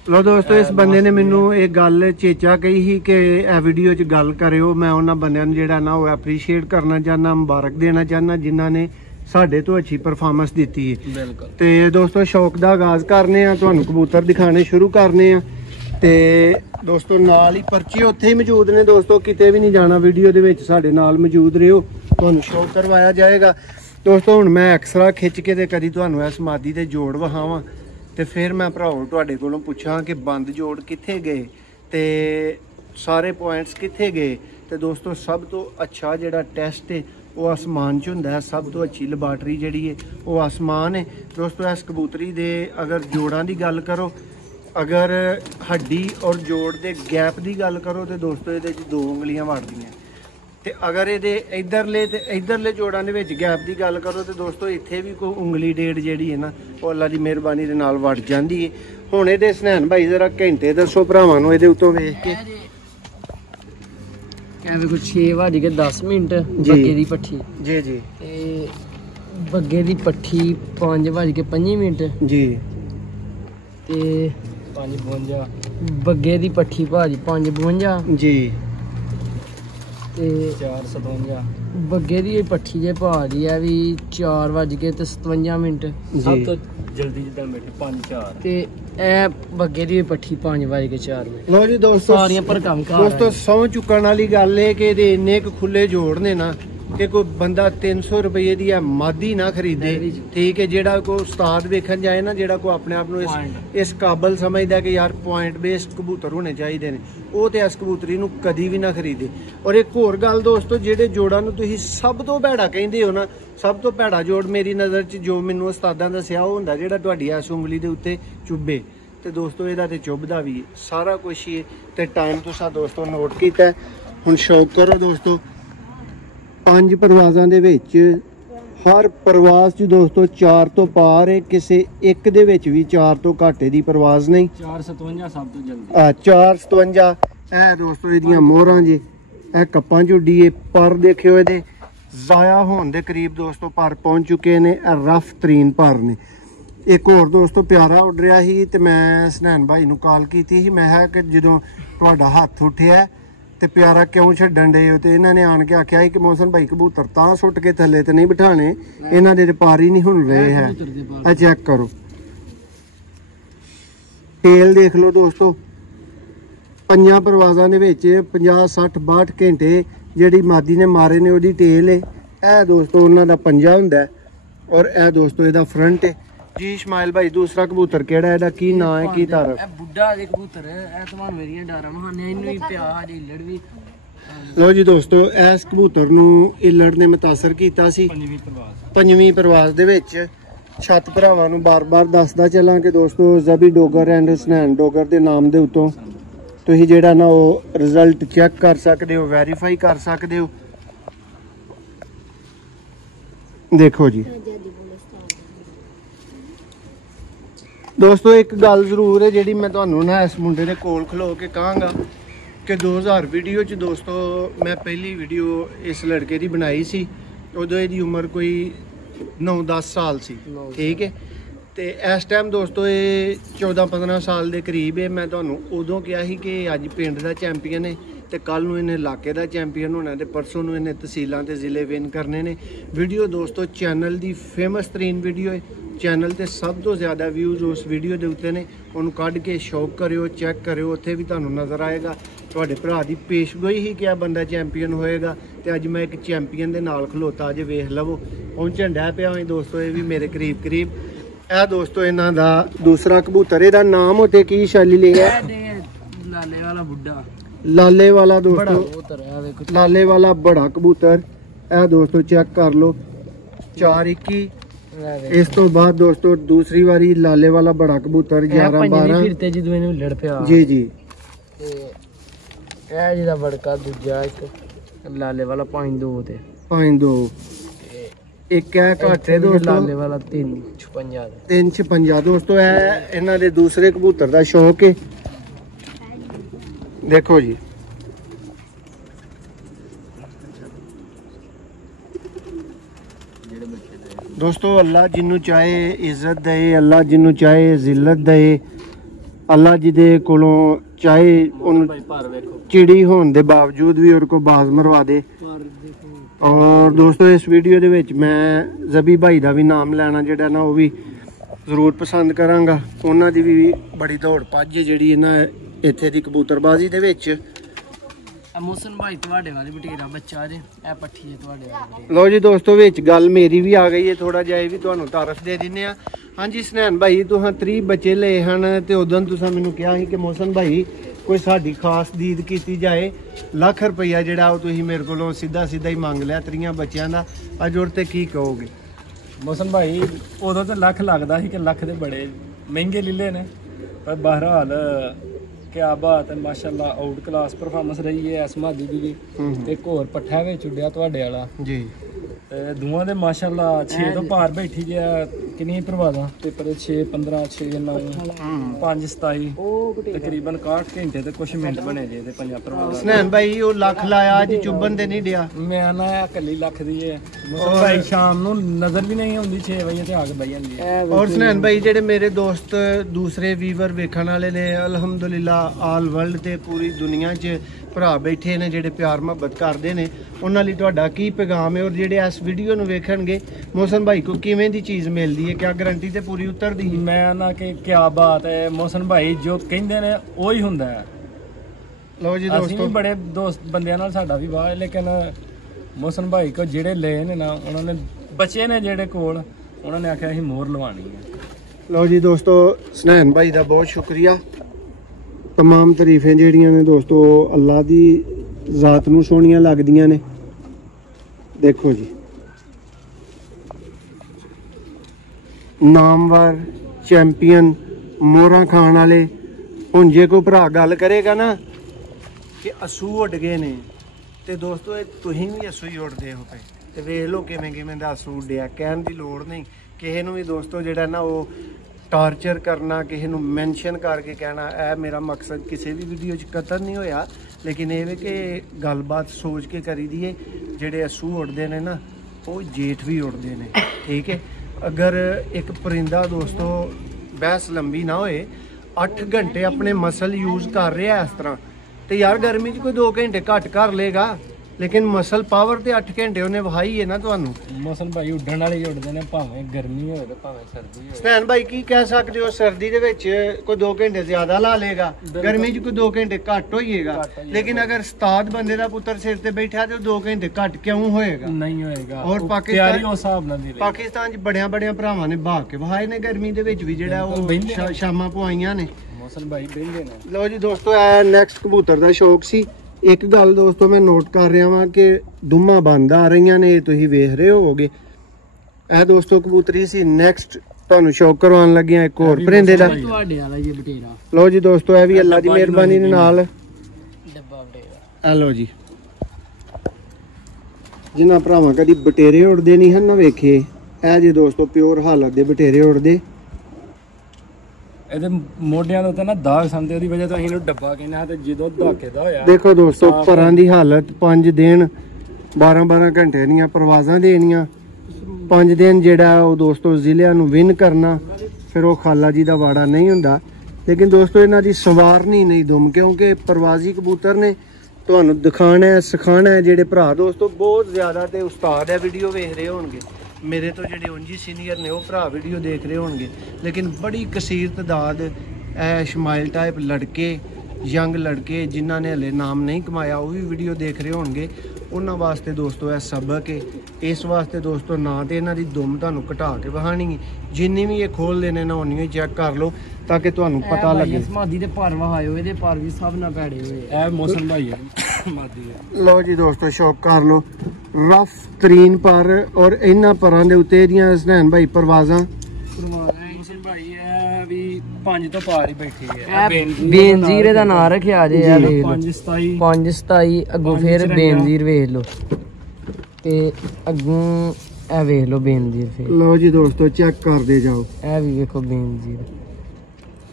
ਲੋ ਦੋਸਤੋ, ਇਸ ਬੰਦੇ ਨੇ ਮੈਨੂੰ ਇਹ ਗੱਲ ਚੇਚਾ ਕਹੀ ਸੀ ਕਿ ਇਹ ਵੀਡੀਓ 'ਚ ਗੱਲ ਕਰਿਓ। ਮੈਂ ਉਹਨਾਂ ਬੰਦਿਆਂ ਨੂੰ ਜਿਹੜਾ ਨਾ ਉਹ ਐਪਰੀਸ਼ੀਏਟ ਕਰਨਾ ਚਾਹੁੰਦਾ, ਮੁਬਾਰਕ ਦੇਣਾ ਚਾਹੁੰਦਾ, ਜਿਨ੍ਹਾਂ ਨੇ ਸਾਡੇ ਤੋਂ ਅੱਛੀ ਪਰਫਾਰਮੈਂਸ ਦਿੱਤੀ ਹੈ। ਬਿਲਕੁਲ। ਤੇ ਦੋਸਤੋ ਸ਼ੌਕ ਦਾ ਆਗਾਜ਼ ਕਰਨੇ ਆ, ਤੁਹਾਨੂੰ ਕਬੂਤਰ ਦਿਖਾਣੇ ਸ਼ੁਰੂ ਕਰਨੇ ਆ। ਤੇ ਦੋਸਤੋ ਨਾਲ ਹੀ ਪਰਚੀ ਉੱਥੇ ਹੀ ਮੌਜੂਦ ਨੇ ਦੋਸਤੋ, ਕਿਤੇ ਵੀ ਨਹੀਂ ਜਾਣਾ, ਵੀਡੀਓ ਦੇ ਵਿੱਚ ਸਾਡੇ ਨਾਲ ਮੌਜੂਦ ਰਹੋ, ਤੁਹਾਨੂੰ ਸ਼ੌਕ ਕਰਵਾਇਆ ਜਾਏਗਾ। ਦੋਸਤੋ ਹੁਣ ਮੈਂ ਐਕਸਰਾ ਖਿੱਚ ਕੇ ਤੇ ਕਦੀ ਤੁਹਾਨੂੰ ਇਸ ਮਾਦੀ ਦੇ ਜੋੜ ਵਿਖਾਵਾਂ, ਤੇ ਫਿਰ ਮੈਂ ਭਰਾਓ ਤੁਹਾਡੇ ਕੋਲੋਂ ਪੁੱਛਾਂ ਕਿ ਬੰਦ ਜੋੜ ਕਿੱਥੇ ਗਏ ਤੇ ਸਾਰੇ ਪੁਆਇੰਟਸ ਕਿੱਥੇ ਗਏ। ਤੇ ਦੋਸਤੋ ਸਭ ਤੋਂ ਅੱਛਾ ਜਿਹੜਾ ਟੈਸਟ ਹੈ ਉਹ ਆਸਮਾਨ 'ਚ ਹੁੰਦਾ ਹੈ, ਸਭ ਤੋਂ ਅੱਛੀ ਲੈਬਾਰਟਰੀ ਜਿਹੜੀ ਹੈ ਉਹ ਆਸਮਾਨ ਹੈ। ਦੋਸਤੋ ਇਸ ਕਬੂਤਰੀ ਦੇ ਅਗਰ ਜੋੜਾਂ ਦੀ ਗੱਲ ਕਰੋ, ਅਗਰ ਹੱਡੀ ਔਰ ਜੋੜ ਦੇ ਗੈਪ ਦੀ ਗੱਲ ਕਰੋ, ਤੇ ਦੋਸਤੋ ਇਹਦੇ 'ਚ 2 ਉਂਗਲੀਆਂ ਵੜਦੀਆਂ। ਤੇ ਅਗਰ ਇਹਦੇ ਇਧਰਲੇ ਜੋੜਾਂ ਦੇ ਵਿੱਚ ਗੈਪ ਦੀ ਗੱਲ ਕਰੋ, ਤੇ ਦੋਸਤੋ ਇੱਥੇ ਵੀ ਕੋਈ ਉਂਗਲੀ ਡੇਢ ਜਿਹੜੀ ਹੈ ਨਾ ਉਹ ਅੱਲਾ ਦੀ ਮਿਹਰਬਾਨੀ ਦੇ ਨਾਲ ਵੜ ਜਾਂਦੀ ਹੈ। ਹੁਣ ਇਹਦੇ ਹਸਨੈਨ ਭਾਈ ਜ਼ਰਾ ਘੰਟੇ ਦੱਸੋ ਭਰਾਵਾਂ ਨੂੰ ਇਹਦੇ ਉੱਤੋਂ ਵੇਖ ਕੇ। ਐਵੇਂ ਕੁਝ 6:10 ਬੱਗੇ ਦੀ ਪੱਠੀ ਜੀ ਤੇ ਬੱਗੇ ਦੀ ਪੱਠੀ 5:05 ਜੀ ਤੇ 5:52 ਬੱਗੇ ਦੀ ਪੱਠੀ ਭਾਜੀ 5:52 ਜੀ ਤੇ 4:57 ਬੱਗੇ ਦੀ ਪੱਠੀ ਦੇ ਭਾਅ ਦੀ ਆ ਵੀ 4:57 ਸਭ ਤੋਂ ਜਲਦੀ ਜਿੱਦਾਂ ਬੈਠੇ 5-4 ਤੇ ਇਹ ਬੱਗੇ ਦੀ ਪੱਠੀ 5:04 ਲੋ ਜੀ ਦੋਸਤੋ, ਸਾਰੀਆਂ ਪਰ ਕੰਮ ਕਰ ਦੋਸਤੋ ਸਹੁੰ ਚੁੱਕਣ ਵਾਲੀ ਗੱਲ ਹੈ ਕਿ ਇਹਦੇ ਇੰਨੇ ਕੁ ਖੁੱਲੇ ਜੋੜ ਨੇ ਨਾ ਕਿ ਕੋਈ ਬੰਦਾ 300 ਰੁਪਏ ਦੀ ਆ ਮਾਦੀ ਨਾ ਖਰੀਦੇ। ਠੀਕ ਹੈ, ਜਿਹੜਾ ਕੋਈ ਉਸਤਾਦ ਵੇਖਣ ਜਾਏ ਨਾ, ਜਿਹੜਾ ਕੋਈ ਆਪਣੇ ਆਪ ਨੂੰ ਇਸ ਕਾਬਲ ਸਮਝਦਾ ਕਿ ਯਾਰ ਪੁਆਇੰਟ ਬੇਸਡ ਕਬੂਤਰ ਹੋਣੇ ਚਾਹੀਦੇ ਨੇ, ਉਹ ਤੇ ਇਸ ਕਬੂਤਰੀ ਨੂੰ ਕਦੀ ਵੀ ਨਾ ਖਰੀਦੇ। ਔਰ ਇੱਕ ਹੋਰ ਗੱਲ ਦੋਸਤੋ, ਜਿਹੜੇ ਜੋੜਾਂ ਨੂੰ ਤੁਸੀਂ ਸਭ ਤੋਂ ਭੈੜਾ ਕਹਿੰਦੇ ਹੋ ਨਾ, ਸਭ ਤੋਂ ਭੈੜਾ ਜੋੜ ਮੇਰੀ ਨਜ਼ਰ 'ਚ ਜੋ ਮੈਨੂੰ ਉਸਤਾਦਾਂ ਦੱਸਿਆ ਉਹ ਹੁੰਦਾ ਜਿਹੜਾ ਤੁਹਾਡੀ ਇਸ ਉਂਗਲੀ ਦੇ ਉੱਤੇ ਚੁੱਭੇ। ਤੇ ਦੋਸਤੋ ਇਹਦਾ ਤੇ ਚੁੱਭਦਾ ਵੀ ਸਾਰਾ ਕੁਝ ਹੀ ਤੇ ਟਾਈਮ ਤੁਸੀਂ ਦੋਸਤੋ ਨੋਟ ਕੀਤਾ। ਹੁਣ ਸ਼ੌਕ ਕਰੋ ਦੋਸਤੋ, 5 ਪ੍ਰਵਾਜ਼ਾਂ ਦੇ ਵਿੱਚ ਹਰ ਪ੍ਰਵਾਜ਼ 'ਚ ਦੋਸਤੋ 4 ਤੋਂ ਪਾਰ ਹੈ, ਕਿਸੇ ਇੱਕ ਦੇ ਵਿੱਚ ਵੀ 4 ਤੋਂ ਘਾਟੇ ਦੀ ਪ੍ਰਵਾਜ਼ ਨਹੀਂ। 4:57 ਸਭ ਤੋਂ ਜਲਦੀ 4:57 ਇਹ ਦੋਸਤੋ ਇਹਦੀਆਂ ਮੋਹਰਾਂ ਜੀ, ਇਹ ਕੱਪਾਂ 'ਚ ਉੱਡੀਏ ਪਰ ਦੇਖਿਓ ਇਹਦੇ ਜ਼ਾਇਆ ਹੋਣ ਦੇ ਕਰੀਬ ਦੋਸਤੋ ਪਰ ਪਹੁੰਚ ਚੁੱਕੇ ਨੇ। ਇਹ ਰਫ ਤਰੀਨ ਪਰ ਨੇ। ਇੱਕ ਹੋਰ ਦੋਸਤੋ ਪਿਆਰਾ ਉੱਡ ਰਿਹਾ ਸੀ ਤੇ ਮੈਂ ਸਨੈਨ ਭਾਈ ਨੂੰ ਕਾਲ ਕੀਤੀ ਸੀ, ਮੈਂ ਕਿਹਾ ਕਿ ਜਦੋਂ ਤੁਹਾਡਾ ਹੱਥ ਉੱਠਿਆ ਤੇ ਪਿਆਰਾ ਕਿਉਂ ਛੱਡਣ ਦੇ ਹੋ, ਤੇ ਇਹਨਾਂ ਨੇ ਆਣ ਕੇ ਆਖਿਆ ਸੀ ਕਿ ਮੋਹਸਨ ਭਾਈ ਕਬੂਤਰ ਤਾਂ ਸੁੱਟ ਕੇ ਥੱਲੇ ਤੇ ਨਹੀਂ ਬਿਠਾਣੇ, ਇਹਨਾਂ ਦੇ ਪਾਰ ਹੀ ਨਹੀਂ ਹੁਣ ਰਹੇ ਹੈ। ਆ ਚੈੱਕ ਕਰੋ, ਟੇਲ ਦੇਖ ਲਓ ਦੋਸਤੋ, 5 ਪ੍ਰਵਾਜ਼ਾਂ ਦੇ ਵਿੱਚ 50 60 62 ਘੰਟੇ ਜਿਹੜੀ ਮਾਦੀ ਨੇ ਮਾਰੇ ਨੇ ਉਹਦੀ ਟੇਲ ਹੈ। ਇਹ ਦੋਸਤੋ ਉਹਨਾਂ ਦਾ ਪੰਜਾ ਹੁੰਦਾ ਔਰ ਇਹ ਦੋਸਤੋ ਇਹਦਾ ਫਰੰਟ ਹੈ ਜੀ। ਇਸਮਾइल भाई दूसरा कबूतर केड़ा है, की नाम है, की तारीफ? ਇਹ ਬੁੱਢਾ ਦੇ ਕਬੂਤਰ ਇਹ ਤੁਹਾਨੂੰ ਮੇਰੀਆਂ ਡਾਰਾਂ ਮਹਾਨੇ ਇਹਨੂੰ ਹੀ ਪਿਆ ਹਜੇ ਲੜ ਵੀ। ਲੋ ਜੀ ਦੋਸਤੋ, ਇਸ ਕਬੂਤਰ ਨੂੰ ਇਲੜ ਨੇ ਮੁਤਾਸਰ ਕੀਤਾ ਸੀ 5ਵੀਂ ਪ੍ਰਵਾਜ਼ ਦੇ ਵਿੱਚ। ਛੱਤ ਭਰਾਵਾਂ ਨੂੰ ਬਾਰ-ਬਾਰ ਦੱਸਦਾ ਚੱਲਾਂ ਕਿ ਦੋਸਤੋ ਜ਼ਬੀ ਡੋਗਰ ਐਂਡ ਸਨੈਨ ਡੋਗਰ ਦੇ ਨਾਮ ਦੇ ਉੱਤੋਂ ਤੁਸੀਂ ਜਿਹੜਾ ਨਾ ਉਹ ਰਿਜ਼ਲਟ ਚੈੱਕ ਕਰ ਸਕਦੇ ਹੋ, ਵੈਰੀਫਾਈ ਕਰ ਸਕਦੇ ਹੋ। ਦੇਖੋ ਜੀ ਦੋਸਤੋ, ਇੱਕ ਗੱਲ ਜ਼ਰੂਰ ਹੈ ਜਿਹੜੀ ਮੈਂ ਤੁਹਾਨੂੰ ਨਾ ਇਸ ਮੁੰਡੇ ਦੇ ਕੋਲ ਖਲੋ ਕੇ ਕਹਾਂਗਾ ਕਿ 2000 ਵੀਡੀਓ 'ਚ ਦੋਸਤੋ ਮੈਂ ਪਹਿਲੀ ਵੀਡੀਓ ਇਸ ਲੜਕੇ ਦੀ ਬਣਾਈ ਸੀ, ਉਦੋਂ ਇਹਦੀ ਉਮਰ ਕੋਈ 9-10 ਸਾਲ ਸੀ। ਠੀਕ ਹੈ, ਤੇ ਇਸ ਟਾਈਮ ਦੋਸਤੋ ਇਹ 14-15 ਸਾਲ ਦੇ ਕਰੀਬ ਹੈ। ਮੈਂ ਤੁਹਾਨੂੰ ਉਦੋਂ ਕਿਹਾ ਸੀ ਕਿ ਅੱਜ ਪਿੰਡ ਦਾ ਚੈਂਪੀਅਨ ਹੈ ਤੇ ਕੱਲ ਨੂੰ ਇਹਨੇ ਇਲਾਕੇ ਦਾ ਚੈਂਪੀਅਨ ਹੋਣਾ ਤੇ ਪਰਸੋਂ ਨੂੰ ਇਹਨੇ ਤਹਿਸੀਲਾਂ ਤੇ ਜ਼ਿਲ੍ਹੇ ਵਿਨ ਕਰਨੇ ਨੇ। ਵੀਡੀਓ ਦੋਸਤੋ ਚੈਨਲ ਦੀ ਫੇਮਸ ਤਰੀਨ ਵੀਡੀਓ ਹੈ, ਚੈਨਲ ਤੇ ਸਭ ਤੋਂ ਜ਼ਿਆਦਾ ਵਿਊਜ਼ ਉਸ ਵੀਡੀਓ ਦੇ ਉੱਤੇ ਨੇ। ਉਹਨੂੰ ਕੱਢ ਕੇ ਸ਼ੌਕ ਕਰਿਓ, ਚੈੱਕ ਕਰਿਓ, ਉੱਥੇ ਵੀ ਤੁਹਾਨੂੰ ਨਜ਼ਰ ਆਏਗਾ ਤੁਹਾਡੇ ਭਰਾ ਦੀ ਪੇਸ਼ਗੋਈ ਹੀ ਕਿ ਆ ਬੰਦਾ ਚੈਂਪੀਅਨ ਹੋਏਗਾ। ਤੇ ਅੱਜ ਮੈਂ ਇੱਕ ਚੈਂਪੀਅਨ ਦੇ ਨਾਲ ਖਲੋਤਾ, ਜੇ ਵੇਖ ਲਵੋ ਪਹੁੰਚਣ ਡਿਆ ਪਿਆ ਹੋਏ ਦੋਸਤੋ, ਇਹ ਵੀ ਮੇਰੇ ਕਰੀਬ ਇਹ ਦੋਸਤੋ ਇਹਨਾਂ ਦਾ ਦੂਸਰਾ ਕਬੂਤਰ, ਇਹਦਾ ਨਾਮ ਉੱਤੇ ਕੀ ਸ਼ਾਲੀ ਲਿਆ? ਲਾਲੇ ਵਾਲਾ ਬੁੱਢਾ, ਲਾਲੇ ਵਾਲਾ ਦੋਸਤੋ, ਕਬੂਤਰ ਹੈ ਵੇਖੋ, ਲਾਲੇ ਵਾਲਾ ਬੜਾ ਕਬੂਤਰ। ਇਹ ਦੋਸਤੋ ਚੈੱਕ ਕਰ ਲਓ 4-21। ਇਸ ਤੋਂ ਬਾਅਦ ਦੋਸਤੋ ਦੂਸਰੀ ਵਾਰੀ ਲਾਲੇ ਵਾਲਾ ਬੜਾ ਕਬੂਤਰ 11-12 ਫਿਰਤੇ ਜਦੋਂ ਇਹਨੂੰ ਲੜ ਪਿਆ ਜੀ ਜੀ। ਤੇ ਇਹ ਜਿਹਦਾ ਬੜਕਾ ਦੂਜਾ ਇੱਕ ਲਾਲੇ ਵਾਲਾ 5-2 ਤੇ 5-2 ਇੱਕ ਹੈ ਘਾਟੇ ਦੋਸਤੋ, ਲਾਲੇ ਵਾਲਾ 3-56 3-56 ਦੋਸਤੋ। ਇਹ ਇਹਨਾਂ ਦੇ ਦੂਸਰੇ ਕਬੂਤਰ ਦਾ ਸ਼ੌਕ ਹੈ। ਦੇਖੋ ਜੀ ਦੋਸਤੋ, ਅੱਲਾ ਜਿਹਨੂੰ ਚਾਹੇ ਇੱਜ਼ਤ ਦੇ, ਅੱਲਾ ਜਿਹਨੂੰ ਚਾਹੇ ਜ਼ਿਲਤ ਦੇ, ਅੱਲਾ ਜਿਹਦੇ ਕੋਲੋਂ ਚਾਹੇ ਉਹਨੂੰ ਚਿੜੀ ਹੋਣ ਦੇ ਬਾਵਜੂਦ ਵੀ ਉਹਦੇ ਕੋਲ ਬਾਜ਼ ਮਰਵਾ ਦੇ। ਔਰ ਦੋਸਤੋ ਇਸ ਵੀਡੀਓ ਦੇ ਵਿੱਚ ਮੈਂ ਜ਼ਬੀ ਭਾਈ ਦਾ ਵੀ ਨਾਮ ਲੈਣਾ ਜਿਹੜਾ ਨਾ ਉਹ ਵੀ ਜ਼ਰੂਰ ਪਸੰਦ ਕਰਾਂਗਾ। ਉਹਨਾਂ ਦੀ ਵੀ ਬੜੀ ਦੌੜ ਭੱਜ ਜਿਹੜੀ ਇਹਨਾਂ ਇੱਥੇ ਦੀ ਕਬੂਤਰਬਾਜ਼ੀ ਦੇ ਵਿੱਚ। ਮੋਹਸਨ ਭਾਈ ਤੁਹਾਡੇ ਵਾਲੀ ਬਟੀਰਾ ਬੱਚਾ ਜੇ ਇਹ ਪੱਠੀ ਹੈ ਤੁਹਾਡੇ ਵਾਲੀ। ਲੋ ਜੀ ਦੋਸਤੋ, ਵਿੱਚ ਗੱਲ ਮੇਰੀ ਵੀ ਆ ਗਈ ਹੈ, ਥੋੜਾ ਜਿਹਾ ਇਹ ਵੀ ਤੁਹਾਨੂੰ ਤਾਰਫ ਦੇ ਦਿੰਨੇ ਆ। ਹਾਂਜੀ ਸਨੈਨ ਭਾਈ, ਤੁਸੀਂ 30 ਬੱਚੇ ਲਏ ਹਨ ਤੇ ਉਦੋਂ ਤੁਸੀਂ ਮੈਨੂੰ ਕਿਹਾ ਸੀ ਕਿ ਮੋਹਸਨ ਭਾਈ ਕੋਈ ਸਾਡੀ ਖਾਸ ਦੀਦ ਕੀਤੀ ਜਾਏ, ਲੱਖ ਰੁਪਈਆ ਜਿਹੜਾ ਉਹ ਤੁਸੀਂ ਮੇਰੇ ਕੋਲੋਂ ਸਿੱਧਾ ਹੀ ਮੰਗ ਲਿਆ 30 ਬੱਚਿਆਂ ਦਾ। ਅੱਜ ਉਹਦੇ ਤੇ ਕੀ ਕਹੋਗੇ? ਮੋਹਸਨ ਭਾਈ ਉਦੋਂ ਤਾਂ ਲੱਖ ਲੱਗਦਾ ਸੀ ਕਿ ਲੱਖ ਦੇ ਬੜੇ ਮਹਿੰਗੇ ਲੀਲੇ ਨੇ, ਪਰ ਬਹਰਹਾਲ ਕਿਆ ਬਾਤ ਹੈ, ਮਾਸ਼ਾਅੱਲਾ ਆਊਟ ਕਲਾਸ ਪਰਫਾਰਮੈਂਸ ਰਹੀ ਹੈ ਇਸ ਮਾਦੀ ਦੀ ਵੀ। ਇੱਕ ਹੋਰ ਪੱਠਾ ਵਿੱਚ ਉੱਡਿਆ ਤੁਹਾਡੇ ਵਾਲਾ ਜੀ, ਤੇ ਦੋਵਾਂ ਦੇ ਮਾਸ਼ਾਅੱਲਾ 6 ਤੋਂ ਪਾਰ ਬੈਠੀ ਗਿਆ ਕਿੰਨੀ ਪ੍ਰਵਾਦਾ ਪੇਪਰ 6 15 6 9 5 27 ਤਕਰੀਬਨ 61 ਘੰਟੇ ਤੇ ਕੁਝ ਮਿੰਟ ਬਣੇ ਜੇ ਤੇ ਪੰਜਾਂ ਪ੍ਰਵਾਦਾ। ਸਨੈਨ ਭਾਈ ਉਹ ਲੱਖ ਲਾਇਆ ਅੱਜ ਚੁੱਭਣ ਤੇ ਨਹੀਂ ਡਿਆ। ਮੈਂ ਨਾ ਇਕੱਲੀ ਲੱਖ ਦੀ ਹੈ ਭਾਈ, ਸ਼ਾਮ ਨੂੰ ਨਜ਼ਰ ਵੀ ਨਹੀਂ ਆਉਂਦੀ 6 ਵਜੇ ਤੇ ਆ ਕੇ ਬਹਿ ਜਾਂਦੀ ਹੈ। ਔਰ ਸਨੈਨ ਭਾਈ ਜਿਹੜੇ ਮੇਰੇ ਦੋਸਤ ਦੂਸਰੇ ਵੀਵਰ ਵੇਖਣ ਵਾਲੇ ਨੇ, ਅਲਹਮਦੁਲਿਲਾ ਆਲ ਵਰਲਡ ਤੇ ਪੂਰੀ ਦੁਨੀਆ 'ਚ ਭਰਾ ਬੈਠੇ ਨੇ ਜਿਹੜੇ ਪਿਆਰ ਮੁਹੱਬਤ ਕਰਦੇ ਨੇ, ਉਹਨਾਂ ਲਈ ਤੁਹਾਡਾ ਕੀ ਪੈਗਾਮ ਹੈ? ਔਰ ਜਿਹੜੇ ਇਸ ਵੀਡੀਓ ਨੂੰ ਵੇਖਣਗੇ ਮੋਹਸਨ ਭਾਈ ਕੋ ਕਿਵੇਂ ਦੀ ਚੀਜ਼ ਮਿਲਦੀ ਹੈ, ਕਿਆ ਗਾਰੰਟੀ ਤੇ ਪੂਰੀ ਉਤਰਦੀ ਹੈ? ਮੈਂ ਨਾ ਕਿ ਕਿਆ ਬਾਤ ਹੈ, ਮੋਹਸਨ ਭਾਈ ਜੋ ਕਹਿੰਦੇ ਨੇ ਉਹੀ ਹੁੰਦਾ ਹੈ। ਲਓ ਜੀ ਅਸੀਂ ਦੋਸਤੋ, ਵੀ ਬੜੇ ਦੋਸਤ ਬੰਦਿਆਂ ਨਾਲ ਸਾਡਾ ਵੀ ਵਾਹ ਹੈ, ਲੇਕਿਨ ਮੋਹਸਨ ਭਾਈ ਕੋ ਜਿਹੜੇ ਲਏ ਨੇ ਨਾ, ਉਹਨਾਂ ਨੇ ਬੱਚੇ ਨੇ ਜਿਹੜੇ ਕੋਲ, ਉਹਨਾਂ ਨੇ ਆਖਿਆ ਅਸੀਂ ਮੋਹਰ ਲਵਾਣੀ ਹੈ। ਲਓ ਜੀ ਦੋਸਤੋ, ਸਨੈਨ ਭਾਈ ਦਾ ਬਹੁਤ ਸ਼ੁਕਰੀਆ। तमाम तारीफें ਜਿਹੜੀਆਂ ਨੇ ਦੋਸਤੋ ਅੱਲਾ ਦੀ ਜ਼ਾਤ ਨੂੰ ਸੋਹਣੀਆਂ ਲੱਗਦੀਆਂ ਨੇ। ਦੇਖੋ ਜੀ, ਨਾਮਵਰ ਚੈਂਪੀਅਨ ਮੋਹਰਾਂ ਖਾਣ ਵਾਲੇ। ਹੁਣ ਜੇ ਕੋਈ ਭਰਾ ਗੱਲ ਕਰੇਗਾ ਨਾ ਕਿ ਅਸੂ ਉੱਡ ਗਏ ਨੇ, ਤੇ ਦੋਸਤੋ ਇਹ ਤੁਸੀਂ ਵੀ ਅਸੂ ਹੀ ਉੱਡਦੇ ਹੋ ਪਏ, ਤੇ ਵੇਖ ਲਓ ਕਿਵੇਂ ਕਿਵੇਂ ਦਾ ਅਸੂ ਉੱਡਿਆ। ਕਹਿਣ ਦੀ ਲੋੜ ਨਹੀਂ ਕਿਸੇ ਨੂੰ ਵੀ ਦੋਸਤੋ, ਜਿਹੜਾ ਨਾ ਉਹ ਟਾਰਚਰ ਕਰਨਾ, ਕਿਸੇ ਨੂੰ ਮੈਂਸ਼ਨ ਕਰਕੇ ਕਹਿਣਾ। ਇਹ ਮੇਰਾ ਮਕਸਦ ਕਿਸੇ ਵੀ ਵੀਡੀਓ 'ਚ ਕਤਲ ਨਹੀਂ ਹੋਇਆ, ਲੇਕਿਨ ਇਹ ਵੀ ਕਿ ਗੱਲਬਾਤ ਸੋਚ ਕੇ ਕਰੀ ਦੀ ਏ। ਜਿਹੜੇ ਅਸੂ ਉੱਡਦੇ ਨੇ ਨਾ, ਉਹ ਜੇਠ ਵੀ ਉੱਡਦੇ ਨੇ, ਠੀਕ ਹੈ। ਅਗਰ ਇੱਕ ਪਰਿੰਦਾ ਦੋਸਤੋ ਬਹਿਸ ਲੰਬੀ ਨਾ ਹੋਏ, 8 ਘੰਟੇ ਆਪਣੇ ਮਸਲ ਯੂਜ਼ ਕਰ ਰਿਹਾ ਇਸ ਤਰ੍ਹਾਂ, ਤੇ ਯਾਰ ਗਰਮੀ 'ਚ ਕੋਈ 2 ਘੰਟੇ ਘੱਟ ਕਰ ਲੇਗਾ, ਲੇਕਿਨ ਮਸਲ ਪਾਵਰ ਤੇ 8 ਘੰਟੇ ਉਹਨੇ ਵਹਾਈ ਹੈ ਨਾ ਤੁਹਾਨੂੰ। ਮੋਹਸਨ ਭਾਈ ਉੱਡਣ ਵਾਲੇ ਹੀ ਉੱਡਦੇ ਨੇ, ਭਾਵੇਂ ਗਰਮੀ ਹੋਵੇ ਤੇ ਭਾਵੇਂ ਸਰਦੀ ਹੋਵੇ। ਸਨੈਨ ਭਾਈ ਕੀ ਕਹਿ ਸਕਦੇ ਹੋ, ਸਰਦੀ ਦੇ ਵਿੱਚ ਕੋਈ 2 ਘੰਟੇ ਜ਼ਿਆਦਾ ਲਾ ਲੇਗਾ, ਗਰਮੀ 'ਚ ਕੋਈ 2 ਘੰਟੇ ਘੱਟ ਹੋਈਏਗਾ, ਲੇਕਿਨ ਅਗਰ ਉਸਤਾਦ ਬੰਦੇ ਦਾ ਪੁੱਤਰ ਸਿਰ ਤੇ ਬੈਠਾ ਤੇ ਉਹ 2 ਘੰਟੇ ਘੱਟ ਕਿਉਂ ਹੋਏਗਾ? ਨਹੀਂ ਹੋਏਗਾ। ਔਰ ਪਾਕਿਸਤਾਨ 'ਚ ਬੜਿਆਂ ਭਰਾਵਾਂ ਨੇ ਭਾਗ ਕੇ ਵਹਾਏ ਨੇ ਗਰਮੀ ਦੇ ਵਿੱਚ ਵੀ, ਜਿਹੜਾ ਉਹ ਸ਼ਾਮਾਂ ਪਵਾਈਆਂ ਨੇ। ਮੋਹਸਨ ਭਾਈ ਬਹਿੰਦੇ ਨੇ। ਲਓ ਜੀ ਦੋਸਤੋ, ਇਹ ਨੈਕਸਟ ਕਬੂਤਰ ਦਾ ਸ਼ੌਕ ਸੀ। ਇੱਕ ਗੱਲ ਦੋਸਤੋ ਮੈਂ ਨੋਟ ਕਰ ਰਿਹਾ ਵਾਂ ਕਿ ਦੁੰਮਾਂ ਬੰਦ ਆ ਰਹੀਆਂ ਨੇ, ਤੁਸੀਂ ਵੇਖ ਰਹੇ ਹੋਵੋਗੇ। ਇਹ ਦੋਸਤੋ ਕਬੂਤਰੀ ਸੀ। ਨੈਕਸਟ ਤੁਹਾਨੂੰ ਸ਼ੌਕ ਕਰਵਾਉਣ ਲੱਗਿਆ ਇੱਕ ਹੋਰ ਪਰਿੰਦੇ ਦਾ। ਤੁਹਾਡੇ ਵਾਲਾ ਜੀ ਬਟੇਰਾ। ਲਓ ਜੀ ਦੋਸਤੋ, ਇਹ ਵੀ ਅੱਲਾ ਦੀ ਮਿਹਰਬਾਨੀ ਦੇ ਨਾਲ ਡੱਬਾ ਬਟੇਰਾ। ਇਹ ਲਓ ਜੀ, ਜਿਨ੍ਹਾਂ ਭਰਾਵਾਂ ਕਦੀ ਬਟੇਰੇ ਉੜਦੇ ਨਹੀਂ ਹਨ ਨਾ ਵੇਖੇ, ਇਹ ਜੀ ਦੋਸਤੋ ਪਿਓਰ ਹਾਲਤ ਦੇ ਬਟੇਰੇ ਉੜਦੇ। ਇਹਦੇ ਮੋਢਿਆਂ ਦੇ ਉੱਤੇ ਨਾ ਦਾਗ ਸੰਦੇ, ਉਹਦੀ ਵਜ੍ਹਾ ਤੋਂ ਅਸੀਂ ਇਹਨੂੰ ਡੱਬਾ ਕਹਿੰਦੇ ਹਾਂ। ਤੇ ਜਦੋਂ ਧਾਕੇ ਦਾ ਹੋਇਆ, ਦੇਖੋ ਦੋਸਤੋ ਪਰਾਂ ਦੀ ਹਾਲਤ। 5 ਦਿਨ 12 ਘੰਟੇ ਦੀਆਂ ਪ੍ਰਵਾਜ਼ਾਂ ਦੇਣੀਆਂ, 5 ਦਿਨ ਜਿਹੜਾ ਉਹ ਦੋਸਤੋ ਜ਼ਿਲ੍ਹਿਆਂ ਨੂੰ ਵਿਨ ਕਰਨਾ, ਫਿਰ ਉਹ ਖਾਲਾ ਜੀ ਦਾ ਵਾੜਾ ਨਹੀਂ ਹੁੰਦਾ। ਲੇਕਿਨ ਦੋਸਤੋ ਇਹਨਾਂ ਦੀ ਸਵਾਰਨੀ ਨਹੀਂ ਦੁਮ, ਕਿਉਂਕਿ ਪ੍ਰਵਾਜ਼ੀ ਕਬੂਤਰ ਨੇ, ਤੁਹਾਨੂੰ ਦਿਖਾਣਾ ਹੈ ਸਿਖਾਣਾ ਹੈ। ਜਿਹੜੇ ਭਰਾ ਦੋਸਤੋ ਬਹੁਤ ਜ਼ਿਆਦਾ ਤੇ ਉਸਤਾਦ ਹੈ ਵੀਡੀਓ ਵੇਖ ਰਹੇ ਹੋਣਗੇ, ਮੇਰੇ ਤੋਂ ਜਿਹੜੇ ਉਂਜੀ ਸੀਨੀਅਰ ਨੇ ਉਹ ਭਰਾ ਵੀਡੀਓ ਦੇਖ ਰਹੇ ਹੋਣਗੇ, ਲੇਕਿਨ ਬੜੀ ਕਸੀਰ ਤਾਦਾਦ ਸ਼ਮਾਈਲ ਟਾਈਪ ਲੜਕੇ, ਯੰਗ ਲੜਕੇ ਜਿਨ੍ਹਾਂ ਨੇ ਹਲੇ ਨਾਮ ਨਹੀਂ ਕਮਾਇਆ, ਉਹ ਵੀ ਵੀਡੀਓ ਦੇਖ ਰਹੇ ਹੋਣਗੇ। ਉਹਨਾਂ ਵਾਸਤੇ ਦੋਸਤੋ ਇਹ ਸਬਕ ਹੈ। ਇਸ ਵਾਸਤੇ ਦੋਸਤੋ ਨਾ ਤੇ ਇਹਨਾਂ ਦੀ ਦੁਮ ਤੁਹਾਨੂੰ ਘਟਾ ਕੇ ਵਹਾਣੀ, ਜਿੰਨੀ ਵੀ ਇਹ ਖੋਲਦੇ ਨੇ ਨਾ ਉਨੀ ਹੀ ਚੈੱਕ ਕਰ ਲਓ ਤਾਂ ਕਿ ਤੁਹਾਨੂੰ ਪਤਾ ਲੱਗੇ। ਸਮਾਧੀ ਦੇ ਪਰ ਵਹਾਇਓ, ਇਹਦੇ ਪਰ ਵੀ ਸਭ ਨਾਲ ਭੈੜੇ ਹੋਏ। ਇਹ ਮੋਹਸਨ ਭਾਈ ਹੈ ਮਾਦੀ ਹੈ। ਲਓ ਜੀ ਦੋਸਤੋ, ਸ਼ੌਕ ਕਰ ਲਓ ਰਫ ਤਰੀਨ ਪਰ, ਔਰ ਇਹਨਾਂ ਪਰਾਂ ਦੇ ਉੱਤੇ ਇਹਦੀਆਂ ਹਸਨੈਨ ਭਾਈ ਪ੍ਰਵਾਜ਼ਾਂ। ਮੋਹਸਨ ਭਾਈ ਇਹ ਵੀ 5 ਤੋਂ ਪਾਰ ਹੀ ਬੈਠੀ ਹੈ। ਬੇਨਜ਼ੀਰ ਦਾ ਨਾਂ ਰੱਖਿਆ ਜੇ। ਇਹ ਵੇਖ 527 ਅੱਗੋਂ ਫਿਰ ਬੇਨਜ਼ੀਰ ਵੇਖ ਲਓ, ਤੇ ਅੱਗੋਂ ਇਹ ਵੇਖ ਲਓ ਬੇਨਜ਼ੀਰ। ਫਿਰ ਲਓ ਜੀ ਦੋਸਤੋ ਚੈੱਕ ਕਰਦੇ ਜਾਓ, ਇਹ ਵੀ ਵੇਖੋ ਬੇਨਜ਼ੀਰ।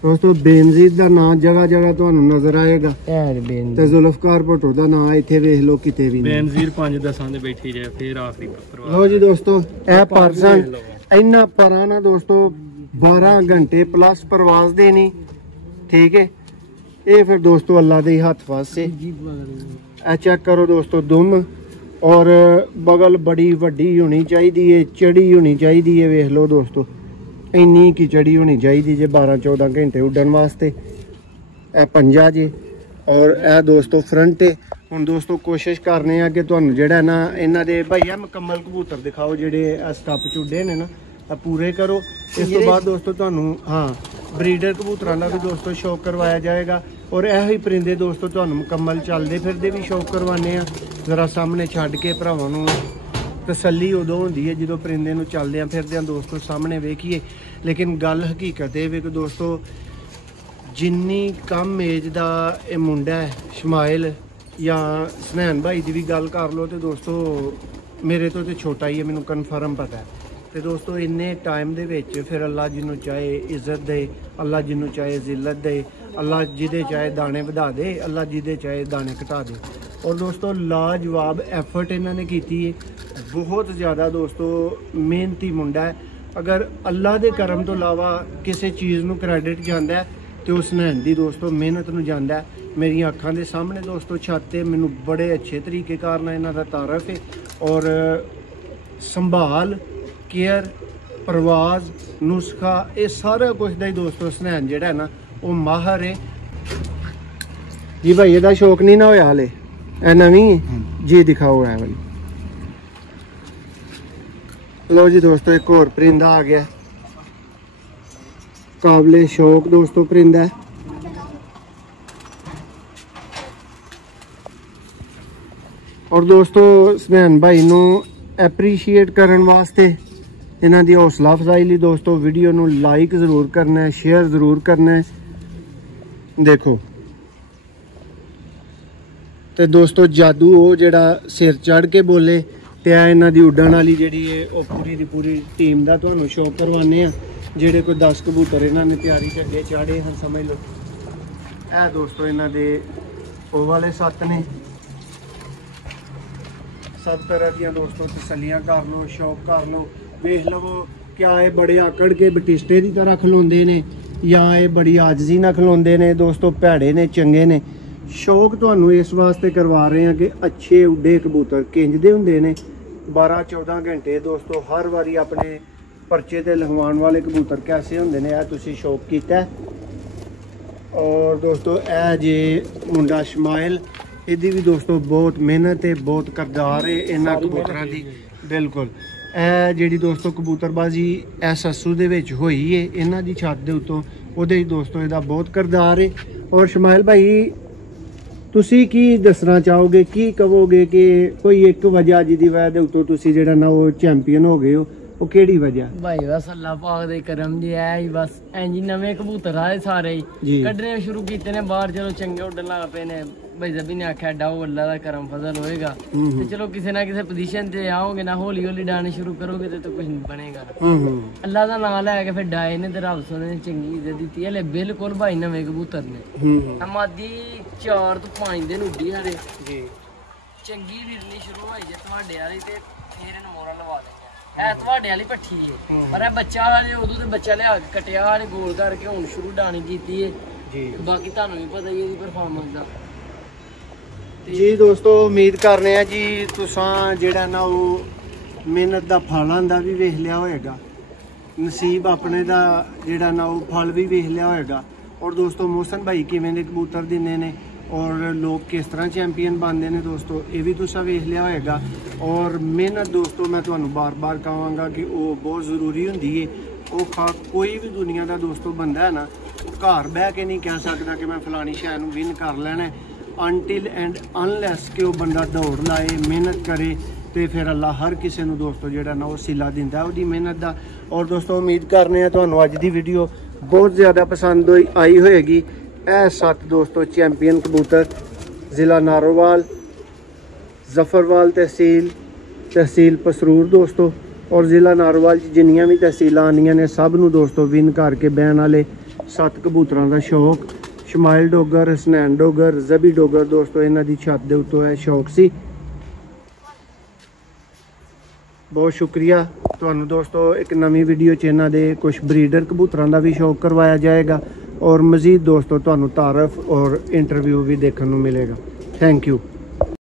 ਦੋਸਤੋ ਬੇਨਜ਼ੀਰ ਦਾ ਨਾਂ ਜਗ੍ਹਾ ਜਗ੍ਹਾ ਤੁਹਾਨੂੰ ਨਜ਼ਰ ਆਏਗਾ, ਇਹ ਬੇਨਜ਼ੀਰ। ਤੇ ਜ਼ੁਲਫਕਾਰ ਭੁੱਟੋ ਦਾ ਨਾਂ ਇੱਥੇ ਵੇਖ ਲਓ ਕਿਤੇ ਵੀ ਨਹੀਂ। ਬੇਨਜ਼ੀਰ 5-10 ਦੇ ਬੈਠੀ ਜੇ। ਫਿਰ ਆਖਰੀ ਪਰਵਾਹ। ਲਓ ਜੀ ਦੋਸਤੋ, ਇਹ ਪਰਸਨ ਇੰਨਾ ਪਰਾਂ ਨਾ ਦੋਸਤੋ 12 ਘੰਟੇ ਪਲੱਸ ਪ੍ਰਵਾਜ਼ ਦੇਣੀ, ਠੀਕ ਹੈ। ਇਹ ਫਿਰ ਦੋਸਤੋ ਅੱਲਾ ਦੇ ਹੱਥ ਵਾਸਤੇ। ਇਹ ਚੈੱਕ ਕਰੋ ਦੋਸਤੋ ਦੁਮ, ਔਰ ਬਗਲ ਬੜੀ ਵੱਡੀ ਹੋਣੀ ਚਾਹੀਦੀ ਹੈ, ਚੜੀ ਹੋਣੀ ਚਾਹੀਦੀ ਹੈ। ਵੇਖ ਲਓ ਦੋਸਤੋ, ਇੰਨੀ ਕੀ ਚੜੀ ਹੋਣੀ ਚਾਹੀਦੀ ਜੇ 12-14 ਘੰਟੇ ਉੱਡਣ ਵਾਸਤੇ। ਇਹ ਪੰਜਾ ਜੇ, ਔਰ ਇਹ ਦੋਸਤੋ ਫਰੰਟ ਹੈ। ਹੁਣ ਦੋਸਤੋ ਕੋਸ਼ਿਸ਼ ਕਰਨੇ ਆ ਕਿ ਤੁਹਾਨੂੰ ਜਿਹੜਾ ਨਾ ਇਹਨਾਂ ਦੇ ਭਈਆ ਮੁਕੰਮਲ ਕਬੂਤਰ ਦਿਖਾਓ, ਜਿਹੜੇ ਸਟੱਪ ਚੁੱਡੇ ਨੇ ਨਾ, ਆ ਪੂਰੇ ਕਰੋ। ਇਸ ਤੋਂ ਬਾਅਦ ਦੋਸਤੋ ਤੁਹਾਨੂੰ ਬਰੀਡਰ ਕਬੂਤਰਾਂ ਦਾ ਵੀ ਦੋਸਤੋ ਸ਼ੌਕ ਕਰਵਾਇਆ ਜਾਏਗਾ, ਔਰ ਇਹੋ ਹੀ ਪਰਿੰਦੇ ਦੋਸਤੋ ਤੁਹਾਨੂੰ ਮੁਕੰਮਲ ਚੱਲਦੇ ਫਿਰਦੇ ਵੀ ਸ਼ੌਕ ਕਰਵਾਉਂਦੇ ਆ। ਜ਼ਰਾ ਸਾਹਮਣੇ ਛੱਡ ਕੇ ਭਰਾਵਾਂ ਨੂੰ ਤਸੱਲੀ ਉਦੋਂ ਹੁੰਦੀ ਹੈ ਜਦੋਂ ਪਰਿੰਦੇ ਨੂੰ ਚੱਲਦਿਆਂ ਫਿਰਦਿਆਂ ਦੋਸਤੋ ਸਾਹਮਣੇ ਵੇਖੀਏ। ਲੇਕਿਨ ਗੱਲ ਹਕੀਕਤ ਇਹ ਵੀ ਕਿ ਦੋਸਤੋ ਜਿੰਨੀ ਕਮ ਏਜ ਦਾ ਇਹ ਮੁੰਡਾ ਹੈ, ਸ਼ਮਾਇਲ ਜਾਂ ਸਨੈਨ ਭਾਈ ਦੀ ਵੀ ਗੱਲ ਕਰ ਲਓ, ਤੇ ਦੋਸਤੋ ਮੇਰੇ ਤੋਂ ਤੇ ਛੋਟਾ ਹੀ ਹੈ, ਮੈਨੂੰ ਕਨਫਰਮ ਪਤਾ ਹੈ। ਤੇ ਦੋਸਤੋ ਇੰਨੇ ਟਾਈਮ ਦੇ ਵਿੱਚ ਫਿਰ ਅੱਲਾ ਜਿਹਨੂੰ ਚਾਹੇ ਇੱਜ਼ਤ ਦੇ, ਅੱਲਾ ਜਿਹਨੂੰ ਚਾਹੇ ਜ਼ਿਲਤ ਦੇ, ਅੱਲਾ ਜਿਹਦੇ ਚਾਹੇ ਦਾਣੇ ਵਧਾ ਦੇ, ਅੱਲਾ ਜਿਹਦੇ ਚਾਹੇ ਦਾਣੇ ਘਟਾ ਦੇ। ਔਰ ਦੋਸਤੋ ਲਾਜਵਾਬ ਐਫਰਟ ਇਹਨਾਂ ਨੇ ਕੀਤੀ ਹੈ, ਬਹੁਤ ਜ਼ਿਆਦਾ ਦੋਸਤੋ ਮਿਹਨਤੀ ਮੁੰਡਾ ਹੈ। ਅਗਰ ਅੱਲਾ ਦੇ ਕਰਮ ਤੋਂ ਇਲਾਵਾ ਕਿਸੇ ਚੀਜ਼ ਨੂੰ ਕ੍ਰੈਡਿਟ ਜਾਂਦਾ ਹੈ ਤੇ ਉਸ ਨੇ ਦੀ ਦੋਸਤੋ ਮਿਹਨਤ ਨੂੰ ਜਾਂਦਾ ਹੈ। ਮੇਰੀਆਂ ਅੱਖਾਂ ਦੇ ਸਾਹਮਣੇ ਦੋਸਤੋ ਛੱਤ ਤੇ ਮੈਨੂੰ ਬੜੇ ਅੱਛੇ ਤਰੀਕੇ ਨਾਲ ਇਹਨਾਂ ਦਾ ਤਾਰਫ ਹੈ। ਔਰ ਸੰਭਾਲ, ਕੇਅਰ, ਪ੍ਰਵਾਜ਼, ਨੁਸਖਾ, ਇਹ ਸਾਰਾ ਕੁਝ ਦਾ ਹੀ ਦੋਸਤੋ ਸੁਨੈਨ ਜਿਹੜਾ ਹੈ ਨਾ ਉਹ ਮਾਹਰ ਹੈ ਜੀ। ਭਾਈ ਇਹਦਾ ਸ਼ੌਕ ਨਹੀਂ ਨਾ ਹੋਇਆ ਹਲੇ, ਇਹ ਨਵੀਂ ਹੈ ਜੀ, ਦਿਖਾਓ ਇਹ ਵਾਲੀ। लो जी दोस्तों एक और परिंदा आ गया, काबिले शौक दोस्तों परिंदा है। और दोस्तों सुनैन भाई नू एप्रीशिएट करने वास्ते इन्हां दी हौसला अफजाई लई दोस्तों वीडियो नू लाइक जरूर करना है, शेयर जरूर करना है। देखो तो दोस्तों जादू वो जेड़ा सिर चढ़ के बोले ਤੇ ਆ ਇਹਨਾਂ ਦੀ ਉੱਡਣ ਵਾਲੀ ਜਿਹੜੀ ਹੈ ਉਹ ਪੂਰੀ ਦੀ ਪੂਰੀ ਟੀਮ ਦਾ ਤੁਹਾਨੂੰ ਸ਼ੋਅ ਕਰਵਾਉਂਦੇ ਆ। ਜਿਹੜੇ ਕੋਈ 10 ਕਬੂਤਰ ਇਹਨਾਂ ਨੇ ਤਿਆਰੀ ਤੇ ਅੱਗੇ ਚਾੜੇ ਹਨ ਸਮਝ ਲਓ। ਇਹ ਦੋਸਤੋ ਇਹਨਾਂ ਦੇ ਉਹ ਵਾਲੇ 7 ਨੇ, 7 ਤਰ੍ਹਾਂ ਦੀਆਂ ਦੋਸਤੋ ਤਸੱਲੀਆਂ ਕਰ ਲਓ, ਸ਼ੌਕ ਕਰ ਲਓ, ਵੇਖ ਲਵੋ ਕਿਆ ਇਹ ਬੜੇ ਆਕੜ ਕੇ ਬਟਿਸਟੇ ਦੀ ਤਰ੍ਹਾਂ ਖਲੋਂਦੇ ਨੇ ਜਾਂ ਇਹ ਬੜੀ ਆਜਜ਼ੀ ਨਾਲ ਖਲੋਂਦੇ ਨੇ। ਦੋਸਤੋ ਭੈੜੇ ਨੇ ਚੰਗੇ ਨੇ। ਸ਼ੌਕ ਤੁਹਾਨੂੰ ਇਸ ਵਾਸਤੇ ਕਰਵਾ ਰਹੇ ਹਾਂ ਕਿ ਅੱਛੇ ਉੱਡੇ ਕਬੂਤਰ ਕਿੰਜਦੇ ਹੁੰਦੇ ਨੇ 12-14 ਘੰਟੇ ਦੋਸਤੋ ਹਰ ਵਾਰੀ ਆਪਣੇ ਪਰਚੇ ਤੇ ਲਗਵਾਉਣ ਵਾਲੇ ਕਬੂਤਰ ਕੈਸੇ ਹੁੰਦੇ ਨੇ ਇਹ ਤੁਸੀਂ ਸ਼ੌਕ ਕੀਤਾ। ਔਰ ਦੋਸਤੋ ਇਹ ਜੇ ਮੁੰਡਾ ਸ਼ਮਾਇਲ, ਇਹਦੀ ਵੀ ਦੋਸਤੋ ਬਹੁਤ ਮਿਹਨਤ ਹੈ, ਬਹੁਤ ਕਰਦਾਰ ਹੈ ਇਹਨਾਂ ਕਬੂਤਰਾਂ ਦੀ। ਬਿਲਕੁਲ ਇਹ ਜਿਹੜੀ ਦੋਸਤੋ ਕਬੂਤਰਬਾਜ਼ੀ ਇਹ ਸੱਸੂ ਦੇ ਵਿੱਚ ਹੋਈ ਹੈ ਇਹਨਾਂ ਦੀ ਛੱਤ ਦੇ ਉੱਤੋਂ, ਉਹਦੇ ਹੀ ਦੋਸਤੋ ਇਹਦਾ ਬਹੁਤ ਕਰਦਾਰ ਹੈ। ਔਰ ਸ਼ਮਾਇਲ ਭਾਈ ਤੁਸੀਂ ਕੀ ਦੱਸਣਾ ਚਾਹੋਗੇ, ਕੀ ਕਹੋਗੇ ਕਿ ਕੋਈ ਇੱਕ ਵਜ੍ਹਾ ਜਿਹਦੀ ਵਜ੍ਹਾ ਦੇ ਉੱਤੋਂ ਤੁਸੀਂ ਜਿਹੜਾ ਨਾ ਉਹ ਚੈਂਪੀਅਨ ਹੋ ਗਏ ਹੋ, ਉਹ ਕਿਹੜੀ ਵਜ੍ਹਾ? ਭਾਈ ਬਸ ਅੱਲਾ ਪਾਕ ਦੇ ਕਰਮ ਜੀ ਐ ਹੀ ਬਸ ਇੰਜ ਨਵੇਂ ਕਬੂਤਰ ਆਏ ਸਾਰੇ ਹੀ ਕੱਢਣੇ ਸ਼ੁਰੂ ਕੀਤੇ ਨੇ ਬਾਹਰ, ਚਲੋ ਚੰਗੇ ਉੱਡਣ ਲੱਗ ਪਏ ਨੇ। ਭਾਈ ਜ਼ਬੀ ਨੇ ਆਖਿਆ ਡਾਓ ਅੱਲਾ ਦਾ ਕਰਮ ਫਜ਼ਲ ਹੋਏਗਾ ਤੇ ਚਲੋ ਕਿਸੇ ਨਾ ਕਿਸੇ ਪੋਜੀਸ਼ਨ ਤੇ ਆਓਗੇ ਨਾ, ਹੌਲੀ ਹੌਲੀ ਡਾਣੇ ਸ਼ੁਰੂ ਕਰੋਗੇ ਤੇ ਕੁਝ ਨਹੀਂ ਬਣੇਗਾ। ਅੱਲਾ ਦਾ ਨਾਮ ਲੈ ਕੇ ਫਿਰ ਡਾਏ ਨੇ ਤੇ ਰੱਬ ਸੋਨੇ ਨੇ ਚੰਗੀ ਇੱਜ਼ਤ ਦਿੱਤੀ। ਹਲੇ ਬਿਲਕੁਲ ਭਾਈ ਨਵੇਂ ਕਬੂਤਰ ਨੇ, ਆਮਾਦੀ 4 ਤੋਂ 5 ਦਿਨ ਉੱਡੀ ਹਾਲੇ ਜੀ। ਚੰਗੀ ਰਿਰਨੀ ਸ਼ੁਰੂ ਹੋਈ ਜੇ ਤੁਹਾਡੇ ਵਾਲੀ ਤੇ ਫੇਰ ਇਹਨੂੰ ਮੋਹਰਾਂ ਲਵਾ ਲੈਂਗੇ। ਇਹ ਤੁਹਾਡੇ ਵਾਲੀ ਭੱਠੀ ਹੈ ਪਰ ਇਹ ਬੱਚਾ ਹਜੇ ਉਦੋਂ ਤੇ ਬੱਚਾ ਲਿਆ ਕੇ ਕਟਿਆ ਵਾਲੇ ਗੋਲ ਕਰਕੇ ਹੁਣ ਸ਼ੁਰੂ ਡਾਣੀ ਕੀਤੀ ਹੈ ਜੀ। ਬਾਕੀ ਤੁਹਾਨੂੰ ਵੀ ਪਤਾ ਹੀ ਇਹਦੀ ਪਰਫਾਰਮੈਂਸ ਦਾ ਜੀ। ਦੋਸਤੋ ਉਮੀਦ ਕਰਨੇ ਆ ਜੀ ਤੁਸਾਂ ਜਿਹੜਾ ਨਾ ਉਹ ਮਿਹਨਤ ਦਾ ਫਲ ਆਂਦਾ ਵੀ ਵੇਖ ਲਿਆ ਹੋਏਗਾ, ਨਸੀਬ ਆਪਣੇ ਦਾ ਜਿਹੜਾ ਨਾ ਉਹ ਫਲ ਵੀ ਵੇਖ ਲਿਆ ਹੋਏਗਾ। ਔਰ ਦੋਸਤੋ ਮੋਹਸਨ ਭਾਈ ਕਿਵੇਂ ਦੇ ਕਬੂਤਰ ਦਿੰਦੇ ਨੇ ਔਰ ਲੋਕ ਕਿਸ ਤਰ੍ਹਾਂ ਚੈਂਪੀਅਨ ਬਣਦੇ ਨੇ ਦੋਸਤੋ ਇਹ ਵੀ ਤੁਸੀਂ ਵੇਖ ਲਿਆ ਹੋਏਗਾ। ਔਰ ਮਿਹਨਤ ਦੋਸਤੋ ਮੈਂ ਤੁਹਾਨੂੰ ਬਾਰ-ਬਾਰ ਕਹਾਂਗਾ ਕਿ ਉਹ ਬਹੁਤ ਜ਼ਰੂਰੀ ਹੁੰਦੀ ਹੈ। ਉਹ ਕੋਈ ਵੀ ਦੁਨੀਆ ਦਾ ਦੋਸਤੋ ਬੰਦਾ ਹੈ ਨਾ, ਉਹ ਘਰ ਬਹਿ ਕੇ ਨਹੀਂ ਕਹਿ ਸਕਦਾ ਕਿ ਮੈਂ ਫਲਾਣੀ ਸ਼ੈ ਨੂੰ ਵਿਨ ਕਰ ਲੈਣਾ until and unless ਕਿ ਉਹ ਬੰਦਾ ਦੌੜ ਲਾਏ, ਮਿਹਨਤ ਕਰੇ ਤੇ ਫਿਰ ਅੱਲਾ ਹਰ ਕਿਸੇ ਨੂੰ ਦੋਸਤੋ ਜਿਹੜਾ ਨਾ ਉਹ ਸਿਲਾ ਦਿੰਦਾ ਉਹਦੀ ਮਿਹਨਤ ਦਾ। ਔਰ ਦੋਸਤੋ ਉਮੀਦ ਕਰਨੇ ਆ ਤੁਹਾਨੂੰ ਅੱਜ ਦੀ ਵੀਡੀਓ ਬਹੁਤ ਜ਼ਿਆਦਾ ਪਸੰਦ ਆਈ ਹੋਏਗੀ। ਇਹ 7 ਦੋਸਤੋ ਚੈਂਪੀਅਨ ਕਬੂਤਰ ਜ਼ਿਲ੍ਹਾ ਨਾਰੋਵਾਲ, ਜ਼ਫਰਵਾਲ ਤਹਿਸੀਲ ਪਸਰੂਰ ਦੋਸਤੋ। ਔਰ ਜ਼ਿਲ੍ਹਾ ਨਾਰੋਵਾਲ 'ਚ ਜਿੰਨੀਆਂ ਵੀ ਤਹਿਸੀਲਾਂ ਆਉਂਦੀਆਂ ਨੇ ਸਭ ਨੂੰ ਦੋਸਤੋ ਵਿਨ ਕਰਕੇ ਬਹਿਣ ਵਾਲੇ 7 ਕਬੂਤਰਾਂ ਦਾ ਸ਼ੌਕ। ਸ਼ਮਾਇਲ ਡੋਗਰ, ਹਸਨੈਨ ਡੋਗਰ, ਜ਼ਬੀ ਡੋਗਰ ਦੋਸਤੋ ਇਹਨਾਂ ਦੀ ਛੱਤ ਦੇ ਉੱਤੋਂ ਇਹ ਸ਼ੌਕ ਸੀ। ਬਹੁਤ ਸ਼ੁਕਰੀਆ ਤੁਹਾਨੂੰ ਦੋਸਤੋ। ਇੱਕ ਨਵੀਂ ਵੀਡੀਓ 'ਚ ਇਹਨਾਂ ਦੇ ਕੁਝ ਬਰੀਡਰ ਕਬੂਤਰਾਂ ਦਾ ਵੀ ਸ਼ੌਕ ਕਰਵਾਇਆ ਜਾਏਗਾ ਔਰ ਮਜ਼ੀਦ ਦੋਸਤੋ ਤੁਹਾਨੂੰ ਤਾਰਫ ਔਰ ਇੰਟਰਵਿਊ ਵੀ ਦੇਖਣ ਨੂੰ ਮਿਲੇਗਾ। Thank you.